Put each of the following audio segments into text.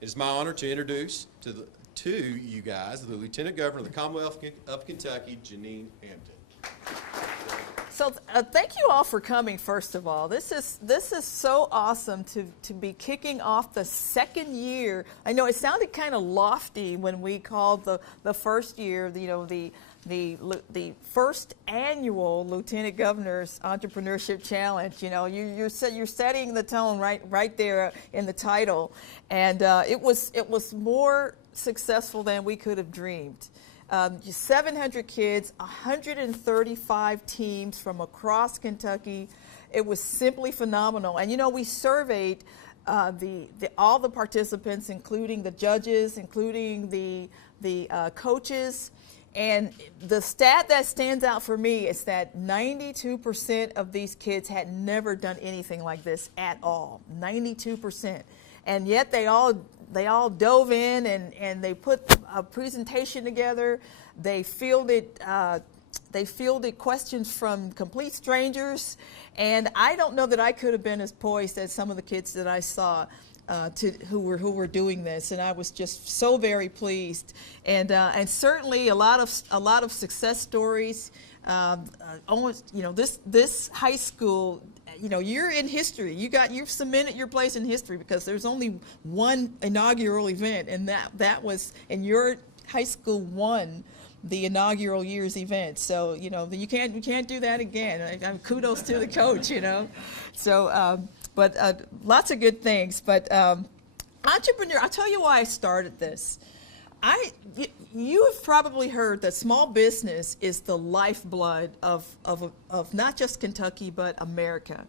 It is my honor to introduce to you guys the Lieutenant Governor of the Commonwealth of Kentucky, Janine Hampton. So thank you all for coming, first of all. This is so awesome to be kicking off the second year. I know it sounded kind of lofty when we called the first year, the first annual Lieutenant Governor's Entrepreneurship Challenge. You know, you're setting the tone right there in the title, and it was more successful than we could have dreamed. 700 kids, 135 teams from across Kentucky. It was simply phenomenal. And you know, we surveyed all the participants, including the judges, including the coaches. And the stat that stands out for me is that 92% of these kids had never done anything like this at all. 92%. And yet they all dove in and they put a presentation together. They fielded questions from complete strangers, and I don't know that I could have been as poised as some of the kids that I saw who were doing this, and I was just so very pleased. And certainly a lot of success stories. Almost, you know, this high school. You know, you're in history. You've cemented your place in history because there's only one inaugural event, and that was, and your high school won the inaugural year's event. So you know you can't do that again. Kudos to the coach. You know, so but lots of good things. But entrepreneur, I'll tell you why I started this. You have probably heard that small business is the lifeblood of not just Kentucky, but America.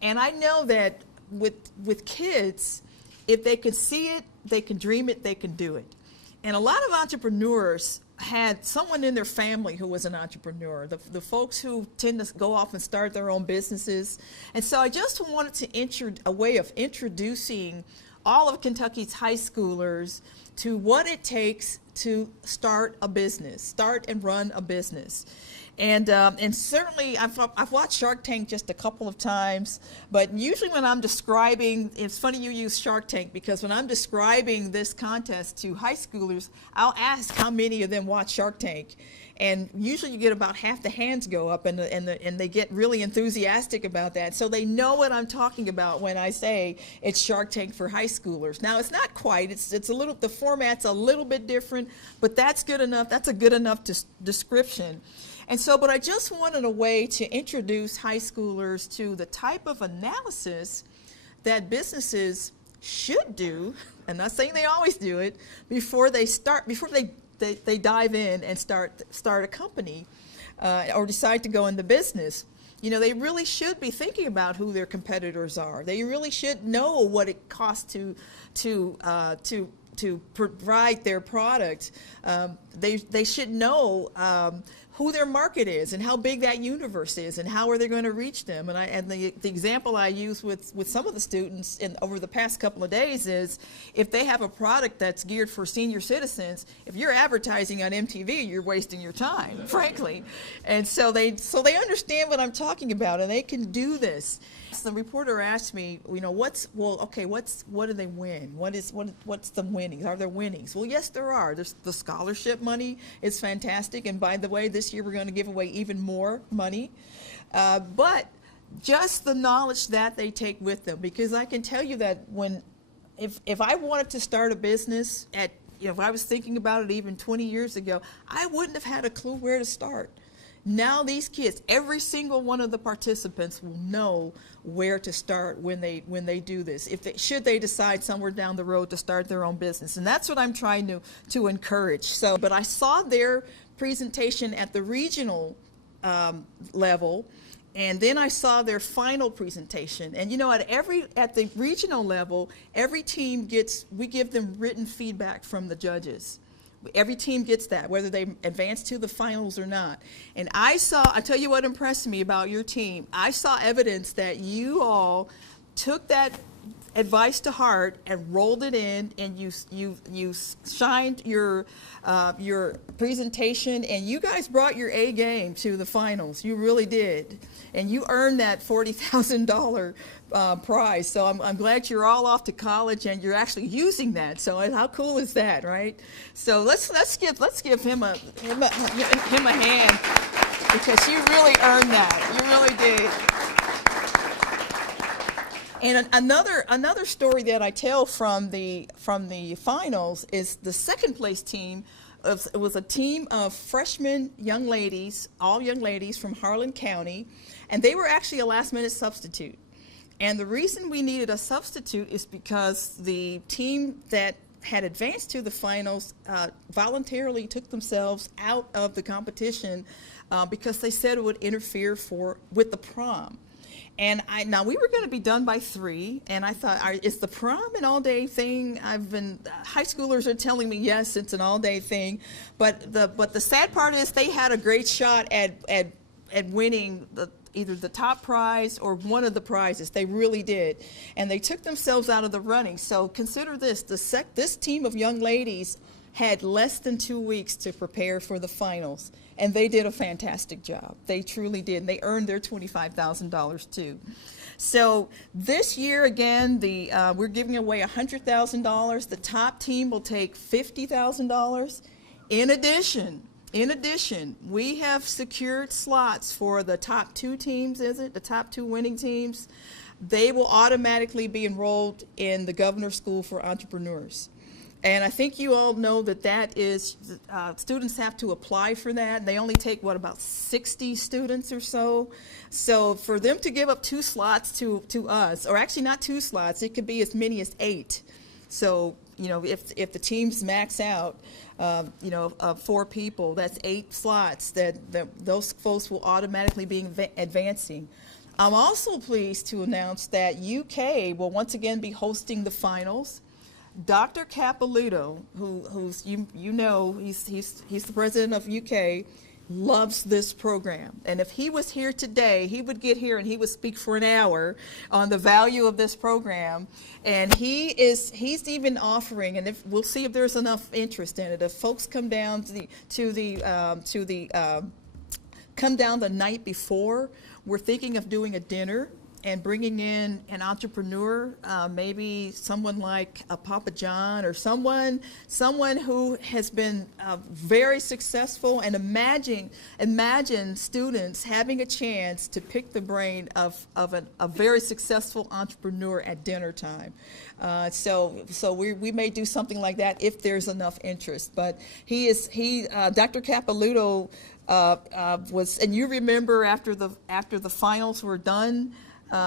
And I know that with kids, if they can see it, they can dream it, they can do it. And a lot of entrepreneurs had someone in their family who was an entrepreneur, the folks who tend to go off and start their own businesses. And so I just wanted to a way of introducing all of Kentucky's high schoolers to what it takes to start a business, start and run a business. And certainly I've watched Shark Tank just a couple of times, but usually when I'm describing, it's funny you use Shark Tank, because when I'm describing this contest to high schoolers, I'll ask how many of them watch Shark Tank. And usually you get about half the hands go up, and they get really enthusiastic about that. So they know what I'm talking about when I say it's Shark Tank for high schoolers. Now it's not quite. It's a little. The format's a little bit different, but that's good enough. That's a good enough description. And so, but I just wanted a way to introduce high schoolers to the type of analysis that businesses should do. I'm not saying they always do it before they dive in and start a company or decide to go into business. You know, they really should be thinking about who their competitors are. They really should know what it costs to provide their product. They should know who their market is and how big that universe is and how are they going to reach them. And the example I use with some of the students over the past couple of days is, if they have a product that's geared for senior citizens, if you're advertising on MTV, you're wasting your time, frankly. And so they understand what I'm talking about, and they can do this. The reporter asked me, you know, what do they win? What's the winnings? Are there winnings? Well, yes, there are. There's the scholarship money is fantastic, and by the way, this year we're going to give away even more money. But just the knowledge that they take with them, because I can tell you that if I wanted to start a business if I was thinking about it even 20 years ago, I wouldn't have had a clue where to start. Now these kids, every single one of the participants will know where to start when they do this, should they decide somewhere down the road to start their own business. And that's what I'm trying to encourage. So, but I saw their presentation at the regional level, and then I saw their final presentation. And you know, at the regional level, every team we give them written feedback from the judges. Every team gets that, whether they advance to the finals or not. And I tell you what impressed me about your team. I saw evidence that you all took that advice to heart and rolled it in, and you shined your presentation, and you guys brought your A game to the finals. You really did, and you earned that $40,000 prize. So I'm glad you're all off to college and you're actually using that. So how cool is that, right? So let's give him a hand, because you really earned that. You really did. And another story that I tell from the finals is the second place team. It was a team of freshman young ladies, all young ladies from Harlan County, and they were actually a last-minute substitute. And the reason we needed a substitute is because the team that had advanced to the finals voluntarily took themselves out of the competition because they said it would interfere with the prom. And now we were going to be done by 3, and I thought, is the prom an all-day thing? High schoolers are telling me yes, it's an all-day thing, but the sad part is they had a great shot at winning either the top prize or one of the prizes. They really did, and they took themselves out of the running. So consider this: this team of young ladies had less than 2 weeks to prepare for the finals. And they did a fantastic job. They truly did. And they earned their $25,000 too. So this year, again, we're giving away $100,000. The top team will take $50,000. In addition, we have secured slots for the top 2 teams, the top 2 winning teams. They will automatically be enrolled in the Governor's School for Entrepreneurs. And I think you all know that is, students have to apply for that. They only take, about 60 students or so. So for them to give up 2 slots to us, or actually not 2 slots, it could be as many as 8. So, if the teams max out, 4 people, that's 8 slots that those folks will automatically be advancing. I'm also pleased to announce that UK will once again be hosting the finals. Dr. Capilouto, who's he's the president of UK, loves this program. And if he was here today, he would get here and he would speak for an hour on the value of this program. And he's even offering, and we'll see if there's enough interest in it. If folks come down come down the night before, we're thinking of doing a dinner and bringing in an entrepreneur, maybe someone like a Papa John, or someone who has been very successful, and imagine students having a chance to pick the brain of a very successful entrepreneur at dinner time. So we may do something like that if there's enough interest. But Dr. Capilouto was, and you remember after the finals were done,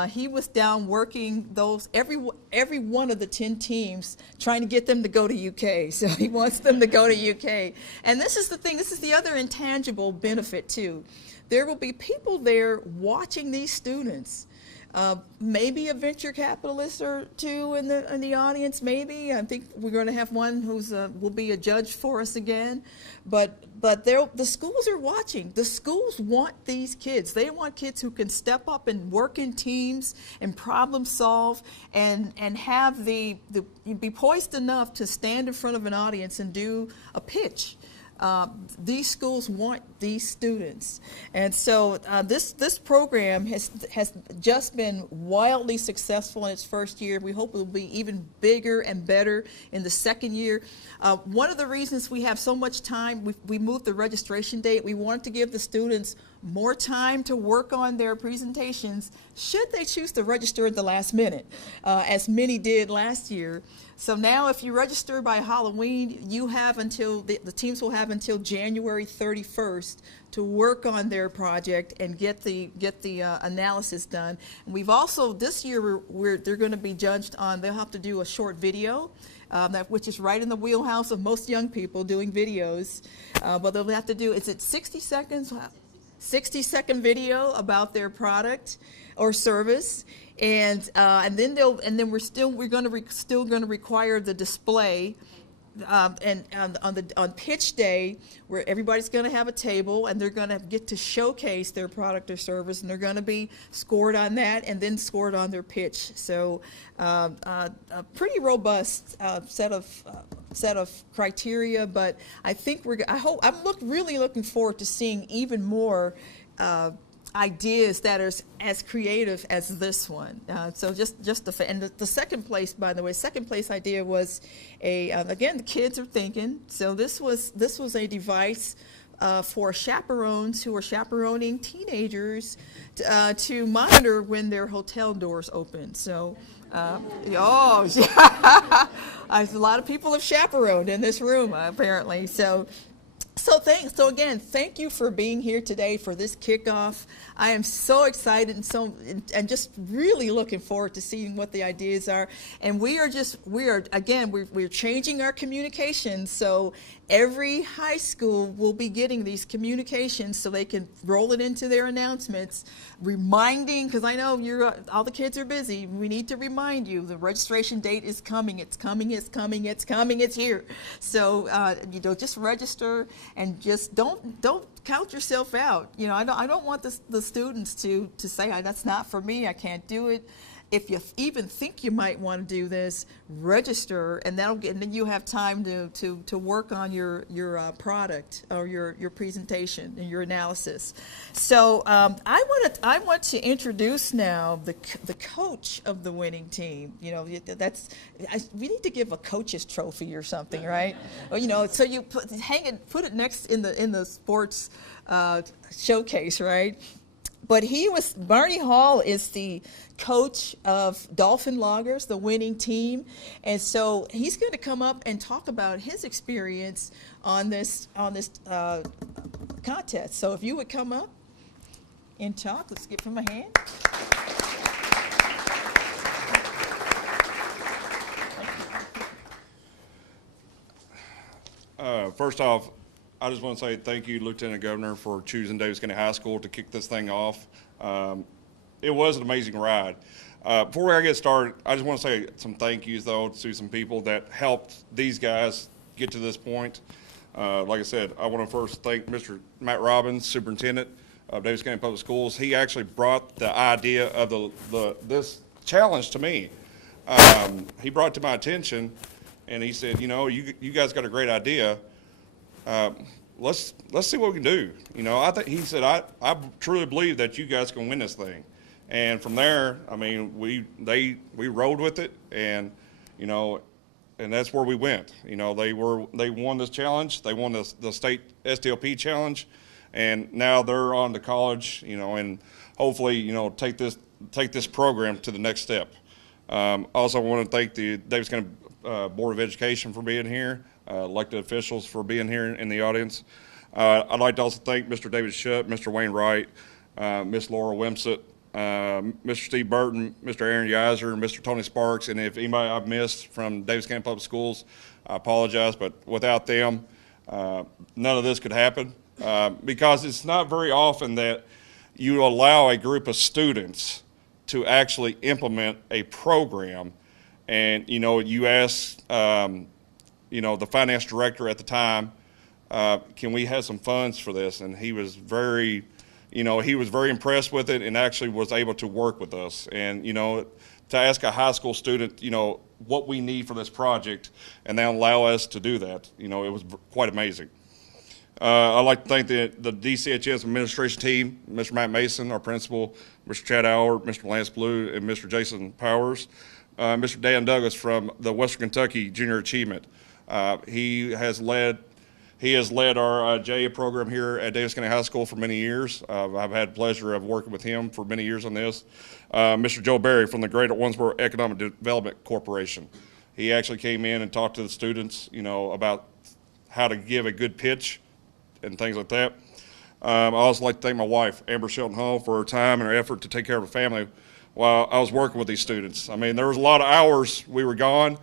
he was down working every one of the 10 teams, trying to get them to go to UK. So he wants them to go to UK. And this is the thing, this is the other intangible benefit too. There will be people there watching these students. Maybe a venture capitalist or 2 in the audience, maybe. I think we're going to have one who's will be a judge for us again. But the schools are watching. The schools want these kids. They want kids who can step up and work in teams and problem solve and have be poised enough to stand in front of an audience and do a pitch. These schools want these students, and so this program has just been wildly successful in its first year. We hope it will be even bigger and better in the second year. One of the reasons we have so much time, we moved the registration date. We wanted to give the students more time to work on their presentations should they choose to register at the last minute, as many did last year. So now if you register by Halloween, you have until, the teams will have until January 31st to work on their project and get the analysis done. And we've also, this year, they're going to be judged on, they'll have to do a short video, which is right in the wheelhouse of most young people doing videos. But they'll have to do, is it 60 seconds? 60-second video about their product or service, and then we're still going to require the display and on pitch day, where everybody's going to have a table and they're going to get to showcase their product or service, and they're going to be scored on that and then scored on their pitch. So a pretty robust set of criteria, but I think I'm really looking forward to seeing even more ideas that are as creative as this one. So and the second place, by the way, second place idea was again, the kids are thinking. So this was a device for chaperones who are chaperoning teenagers to monitor when their hotel doors open. So. A lot of people have chaperoned in this room, apparently. So again, thank you for being here today for this kickoff. I am so excited and just really looking forward to seeing what the ideas are. And we're changing our communications. So every high school will be getting these communications so they can roll it into their announcements, reminding, because I know all the kids are busy. We need to remind you the registration date is coming. It's coming. It's coming. It's coming. It's here. So just register and just don't count yourself out. I don't want the students to say, that's not for me. I can't do it. If you even think you might want to do this, register, and then you have time to work on your product or your presentation and your analysis. So I want to introduce now the coach of the winning team. We need to give a coach's trophy or something, right? Or, so you put it next in the sports showcase, right? But Barney Hall is the coach of Dolphin Loggers, the winning team. And so he's going to come up and talk about his experience on this contest. So if you would come up and talk, let's give him a hand. First off, I just want to say thank you, Lieutenant Governor, for choosing Daviess County High School to kick this thing off. It was an amazing ride. Before I get started, I just want to say some thank yous, though, to some people that helped these guys get to this point. Like I said, I want to first thank Mr. Matt Robbins, Superintendent of Daviess County Public Schools. He actually brought the idea of this challenge to me. He brought it to my attention, and he said, you guys got a great idea. Let's see what we can do. He said, I truly believe that you guys can win this thing. And from there, I mean, we rode with it, and and that's where we went. They won this challenge. They won the state STLP challenge, and now they're on to college. And hopefully, take this program to the next step. Also, I want to thank the Daviess County Board of Education for being here. Elected officials for being here in the audience. I'd like to also thank Mr. David Shutt, Mr. Wayne Wright, Miss Laura Wimsett, Mr. Steve Burton, Mr. Aaron Yiser, Mr. Tony Sparks, and if anybody I've missed from Daviess County Public Schools, I apologize, but without them, none of this could happen because it's not very often that you allow a group of students to actually implement a program, and you ask the finance director at the time, can we have some funds for this? And he was very impressed with it and actually was able to work with us. And, to ask a high school student, what we need for this project and then allow us to do that, it was quite amazing. I'd like to thank the DCHS administration team, Mr. Matt Mason, our principal, Mr. Chad Auer, Mr. Lance Blue, and Mr. Jason Powers, Mr. Dan Douglas from the Western Kentucky Junior Achievement. He has led our JA program here at Daviess County High School for many years. I've had the pleasure of working with him for many years on this. Mr. Joe Berry from the Greater Owensboro Economic Development Corporation. He actually came in and talked to the students, about how to give a good pitch and things like that. I also like to thank my wife, Amber Shelton Hall, for her time and her effort to take care of her family while I was working with these students. I mean, there was a lot of hours we were gone,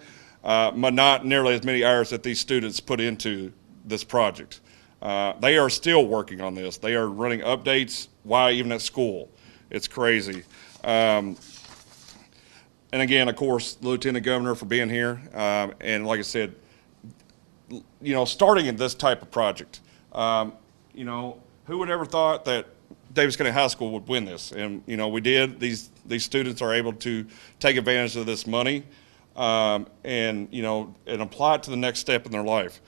but not nearly as many hours that these students put into this project. They are still working on this. They are running updates while even at school. It's crazy. And again, of course, the Lieutenant Governor for being here. And like I said, starting in this type of project. Who would ever thought that Daviess County High School would win this? And, we did. These students are able to take advantage of this money and apply it to the next step in their life.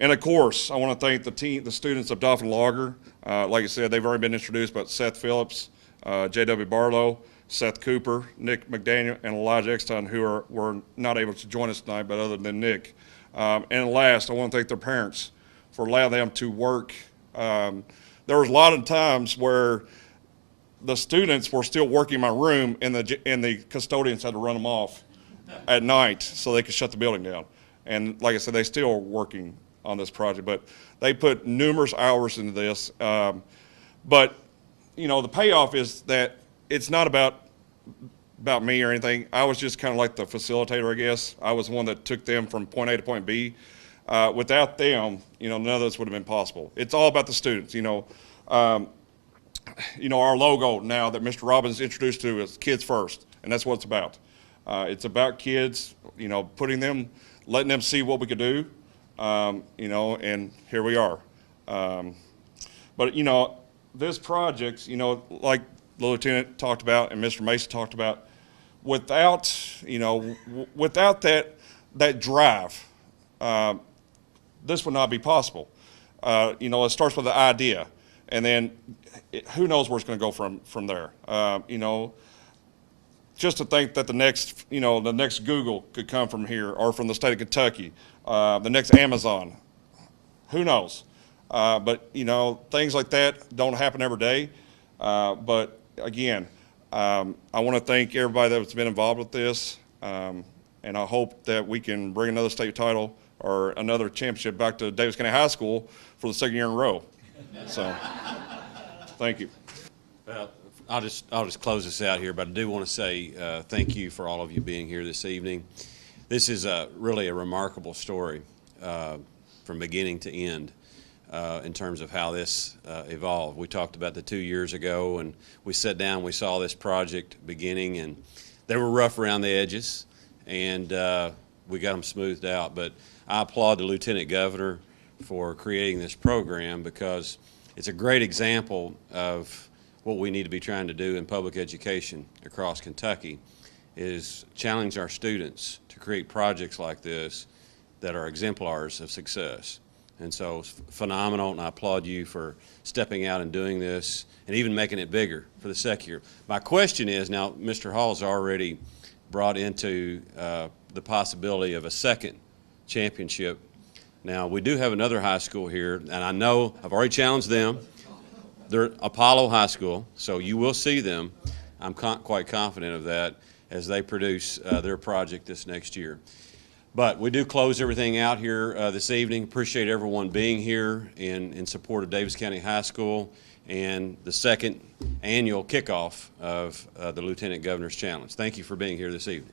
And of course, I want to thank the students of Dolphin Logger. Like I said, they've already been introduced, but Seth Phillips, J.W. Barlow, Seth Cooper, Nick McDaniel, and Elijah Eckstein, who were not able to join us tonight, but other than Nick. And last, I want to thank their parents for allowing them to work. There was a lot of times where the students were still working in my room, and the custodians had to run them off at night so they could shut the building down. And like I said, they still are working on this project, but they put numerous hours into this. But the payoff is that it's not about me or anything. I was just kind of like the facilitator, I guess. I was the one that took them from point A to point B. Without them, none of this would have been possible. It's all about the students. Our logo now that Mr. Robbins introduced to is Kids First, and that's what it's about. It's about kids, letting them see what we could do, and here we are. But this project, like the lieutenant talked about and Mr. Mason talked about, without that drive, this would not be possible. It starts with the idea, and then who knows where it's going to go from there. Just to think that the next Google could come from here or from the state of Kentucky, the next Amazon, who knows? But things like that don't happen every day. But again, I want to thank everybody that's been involved with this, and I hope that we can bring another state title or another championship back to Daviess County High School for the second year in a row. So, thank you. Well, I'll just close this out here, but I do want to say thank you for all of you being here this evening. This is really a remarkable story from beginning to end in terms of how this evolved. We talked about the 2 years ago, and we sat down, we saw this project beginning, and they were rough around the edges, and we got them smoothed out. But I applaud the Lieutenant Governor for creating this program, because it's a great example of what we need to be trying to do in public education across Kentucky, is challenge our students to create projects like this that are exemplars of success. And so it's phenomenal, and I applaud you for stepping out and doing this and even making it bigger for the second year. My question is, now Mr. Hall's already brought into the possibility of a second championship. Now, we do have another high school here, and I know I've already challenged them. They're Apollo High School, so you will see them. I'm quite confident of that as they produce their project this next year. But we do close everything out here this evening. Appreciate everyone being here in support of Daviess County High School and the second annual kickoff of the Lieutenant Governor's Challenge. Thank you for being here this evening.